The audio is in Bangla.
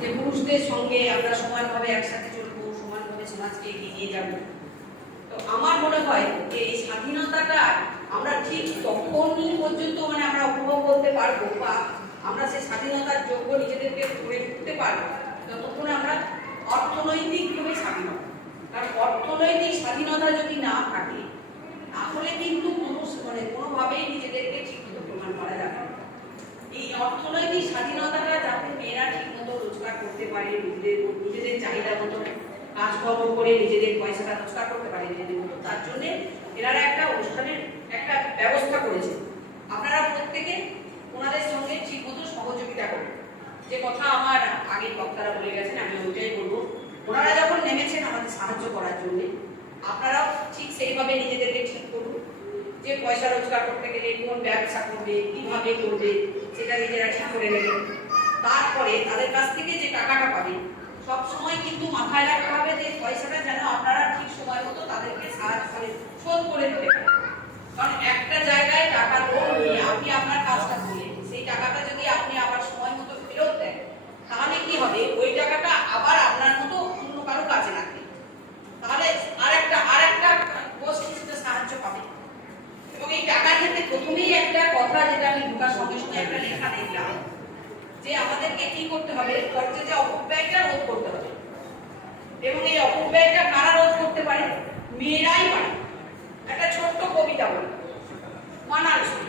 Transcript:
যে পুরুষদের সঙ্গে আমরা সমানভাবে একসাথে চলবো, সমানভাবে সমাজকে এগিয়ে নিয়ে যাব। তো আমার মনে হয় যে এই স্বাধীনতাটা আমরা ঠিক তখনই পর্যন্ত আমরা উপভোগ করতে পারবো বা আমরা সেই স্বাধীনতার যোগ্য নিজেদেরকে করে উঠতে পারবো যতক্ষণ আমরা অর্থনৈতিকভাবে স্বাধীন হব। কারণ অর্থনৈতিক স্বাধীনতা যদি না থাকে তাহলে কিন্তু কোনোভাবেই নিজেদেরকে ঠিকমতো প্রমাণ করা যাবে না। এই অর্থনৈতিক স্বাধীনতাটা যাতে মেয়েরা ঠিক মতো রোজগার করতে পারে, নিজেদের চাহিদা মতো কাজকর্ম করে নিজেদের পয়সাটা রোজগার করতে পারে নিজেদের মতো, তার জন্য এনারা একটা অনুষ্ঠানের একটা ব্যবস্থা করেছে। আপনারা প্রত্যেকে ওনাদের সঙ্গে ঠিক মতো সহযোগিতা করুন। যে কথা আমার আগের বক্তারা বলে গেছেন, আমি ওইটাই বলবো। ওনারা যখন নেমেছেন আমাদের সাহায্য করার জন্য, আপনারাও ঠিক সেইভাবে নিজেদেরকে ঠিক করুন যে পয়সা রোজগার করতে গেলে কোন ব্যবসা করবে, কিভাবে করবে, সেটা নিজেরা ঠিক করে নেবেন। তারপরে তাদের কাছ থেকে যে টাকাটা পাবে সব সময় কিন্তু মাথায় রাখতে হবে যে পয়সাটা যেন আপনারা ঠিক সময় মতো তাদেরকে সাহায্য করে শোধ করে দিতে পারেন। কারণ একটা জায়গায় টাকা লোন নিয়ে আপনি আপনার কাজটা করলেন, সেই টাকাটা যদি আপনি আবার সময় মতো ফেরত দেন তাহলে কি হবে, ওই টাকাটা আবার আপনার মতো অন্য কারো কাজে লাগবে, তাহলে আরেকটা গোষ্ঠী সেটা সাহায্য পাবে। এবং এই টাকার ক্ষেত্রে প্রথমেই একটা কথা যেটা আমি ঢোকার সঙ্গে সঙ্গে একটা লেখা দেখলাম যে আমাদেরকে কি করতে হবে, খরচে যে অপব্যয়টা রোধ করতে হবে। এবং এই অপব্যয়টা কারা রোধ করতে পারে? মেয়েরাই পারে। একটা ছোট্ট কবিতা বলি, মানার